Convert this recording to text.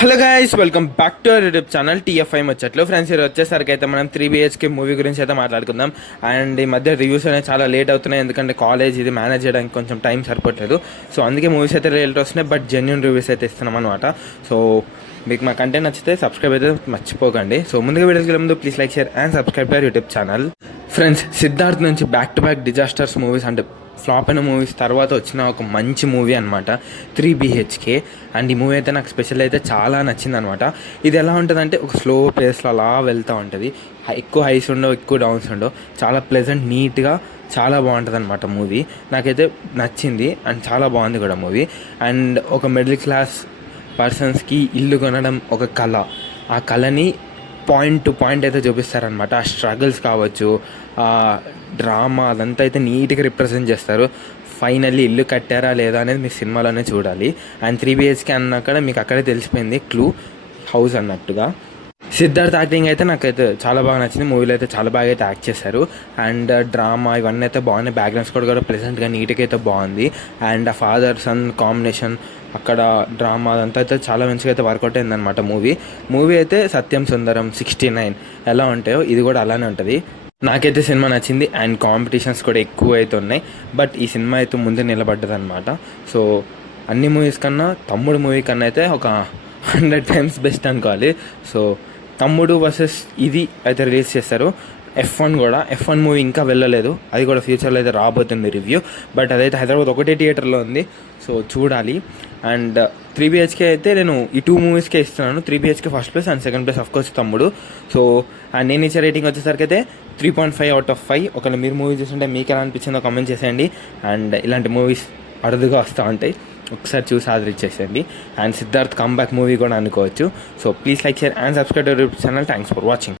Hello guys, welcome back to our YouTube channel TFI ముచ్చట్లు. Friends, ఈరోజు వచ్చేసరికి అయితే మనం 3BHK మూవీ గురించి అయితే మాట్లాడుకుందాం. అండ్ ఈ మధ్య రివ్యూస్ అనేవి చాలా లేట్ అవుతున్నాయి, ఎందుకంటే కాలేజ్ ఇది మేనేజ్ చేయడానికి కొంచెం టైం సరిపోవట్లేదు. సో అందుకే మూవీస్ అయితే లేట్ వస్తున్నాయి, బట్ జెన్యూన్ రివ్యూస్ అయితే ఇస్తున్నాం అనమాట. సో మీకు మా కంటెంట్ నచ్చితే సబ్స్క్రైబ్ అయితే మర్చిపోకండి. సో ముందుగా వీడియోకి ముందు please like, share and subscribe to our YouTube channel. Friends, Siddharth నుంచి back to back disasters movies అంటే ఫ్లాప్ అయిన మూవీస్ తర్వాత వచ్చిన ఒక మంచి మూవీ అనమాట 3BHK. అండ్ ఈ మూవీ అయితే నాకు స్పెషల్ అయితే చాలా నచ్చింది అనమాట. ఇది ఎలా ఉంటుందంటే ఒక స్లో పేస్లో అలా వెళ్తూ ఉంటుంది. ఎక్కువ హైస్ ఉండవు, ఎక్కువ డౌన్స్ ఉండవు, చాలా ప్లెజెంట్, నీట్గా చాలా బాగుంటుంది అనమాట మూవీ. నాకైతే నచ్చింది అండ్ చాలా బాగుంది కూడా మూవీ. అండ్ ఒక మిడిల్ క్లాస్ పర్సన్స్కి ఇల్లు కొనడం ఒక కళ, ఆ కళని పాయింట్ టు పాయింట్ అయితే చూపిస్తారనమాట. ఆ స్ట్రగుల్స్ కావచ్చు, ఆ డ్రామా అదంతా అయితే నీట్గా రిప్రజెంట్ చేస్తారు. ఫైనల్లీ ఇల్లు కట్టారా లేదా అనేది మీ సినిమాలోనే చూడాలి. అండ్ 3BHK అన్నాక మీకు అక్కడే తెలిసిపోయింది క్లూ హౌస్ అన్నట్టుగా. సిద్ధార్థ్ యాక్టింగ్ అయితే నాకైతే చాలా బాగా నచ్చింది. మూవీలో అయితే చాలా బాగా అయితే యాక్ట్ చేశారు. అండ్ డ్రామా ఇవన్నీ అయితే బాగున్నాయి. బ్యాక్గ్రౌండ్ స్కోర్ కూడా ప్లెజెంట్గా నీట్గా అయితే బాగుంది. అండ్ ఆ ఫాదర్ సన్ కాంబినేషన్, అక్కడ డ్రామా అదంతా అయితే చాలా మంచిగా అయితే వర్కౌట్ అయిందనమాట మూవీ అయితే సత్యం సుందరం 69 ఎలా ఉంటాయో ఇది కూడా అలానే ఉంటుంది. నాకైతే సినిమా నచ్చింది. అండ్ కాంపిటీషన్స్ కూడా ఎక్కువ అయితే ఉన్నాయి, బట్ ఈ సినిమా అయితే ముందు నిలబడ్డది అనమాట. సో అన్ని మూవీస్ కన్నా తమ్ముడు మూవీ కన్నా అయితే ఒక 100 times బెస్ట్ అనుకోవాలి. సో తమ్ముడు వర్సెస్ ఇది అయితే రిలీజ్ చేస్తారు. F1 మూవీ ఇంకా వెళ్ళలేదు, అది కూడా ఫ్యూచర్లో అయితే రాబోతుంది రివ్యూ. బట్ అదైతే హైదరాబాద్ ఒకటే థియేటర్లో ఉంది, సో చూడాలి. అండ్ 3BHK అయితే నేను ఈ 2 మూవీస్కే ఇస్తున్నాను. 3BHK first place and second place of course తమ్ముడు. సో అండ్ నేను ఇచ్చే రేటింగ్ వచ్చేసరికి అయితే 3.5 out of 5. ఒకవేళ మీరు మూవీ చూస్తుంటే మీకు ఎలా అనిపించిందో కామెంట్ చేసేయండి. అండ్ ఇలాంటి మూవీస్ అరుదుగా వస్తూ ఉంటాయి, ఒకసారి చూసి ఆదరించేసేయండి. అండ్ సిద్ధార్థ్ కమ్బ్యాక్ మూవీ కూడా అనుకోవచ్చు. So please like, share and subscribe to YouTube channel. Thanks for watching.